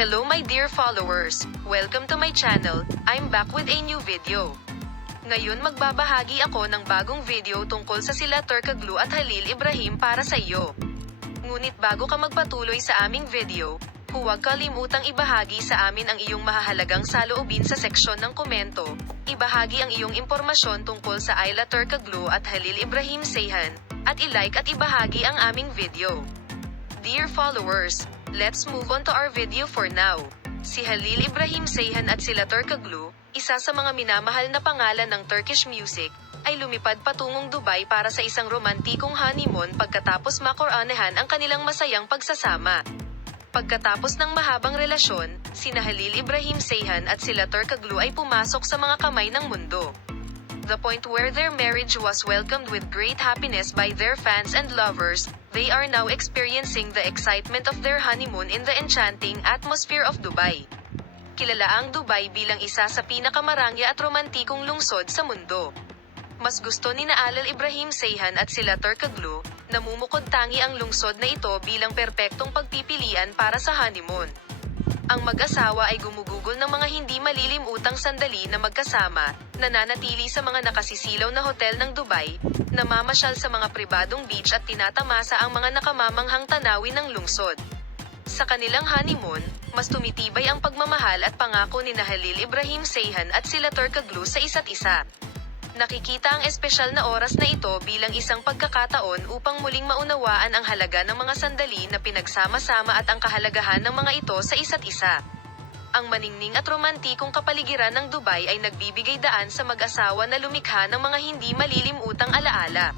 Hello my dear followers, welcome to my channel. I'm back with a new video. Ngayon magbabahagi ako ng bagong video tungkol sa sila Turkoglu at Halil Ibrahim para sa iyo. Ngunit bago ka magpatuloy sa aming video, huwag kalimutang ibahagi sa amin ang iyong mahahalagang saloobin sa seksyon ng komento. Ibahagi ang iyong impormasyon tungkol sa Ayla Turkoglu at Halil Ibrahim Ceyhan, at ilike at ibahagi ang aming video. Dear followers, let's move on to our video for now. Si Halil Ibrahim Ceyhan at sila Turkoglu, isa sa mga minamahal na pangalan ng Turkish music, ay lumipad patungong Dubai para sa isang romantikong honeymoon pagkatapos makoranehan ang kanilang masayang pagsasama. Pagkatapos ng mahabang relasyon, sina Halil Ibrahim Ceyhan at sila Turkoglu ay pumasok sa mga kamay ng mundo. The point where their marriage was welcomed with great happiness by their fans and lovers, they are now experiencing the excitement of their honeymoon in the enchanting atmosphere of Dubai. Kilala ang Dubai bilang isa sa pinakamarangya at romantikong lungsod sa mundo. Mas gusto ni Halil Ibrahim Ceyhan at sila Turkoglu, namumukod tangi ang lungsod na ito bilang perpektong pagpipilian para sa honeymoon. Ang mag-asawa ay gumugugol ng mga hindi malilimutang sandali na magkasama, nananatili sa mga nakasisilaw na hotel ng Dubai, namamasyal sa mga pribadong beach at tinatamasa ang mga nakamamanghang tanawin ng lungsod. Sa kanilang honeymoon, mas tumitibay ang pagmamahal at pangako ni Halil Ibrahim Ceyhan at sila Turkoglu sa isa't isa. Nakikita ang espesyal na oras na ito bilang isang pagkakataon upang muling maunawaan ang halaga ng mga sandali na pinagsama-sama at ang kahalagahan ng mga ito sa isa't isa. Ang maningning at romantikong kapaligiran ng Dubai ay nagbibigay daan sa mag-asawa na lumikha ng mga hindi malilimutang alaala.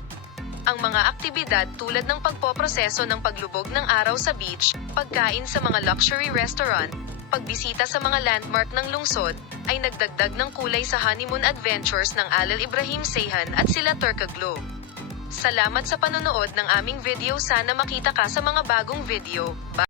Ang mga aktibidad tulad ng pagpoproseso ng paglubog ng araw sa beach, pagkain sa mga luxury restaurant, pagbisita sa mga landmark ng lungsod, ay nagdagdag ng kulay sa honeymoon adventures ng Halil Ibrahim Ceyhan at sila Turkoglu. Salamat sa panonood ng aming video, sana makita ka sa mga bagong video. Bye!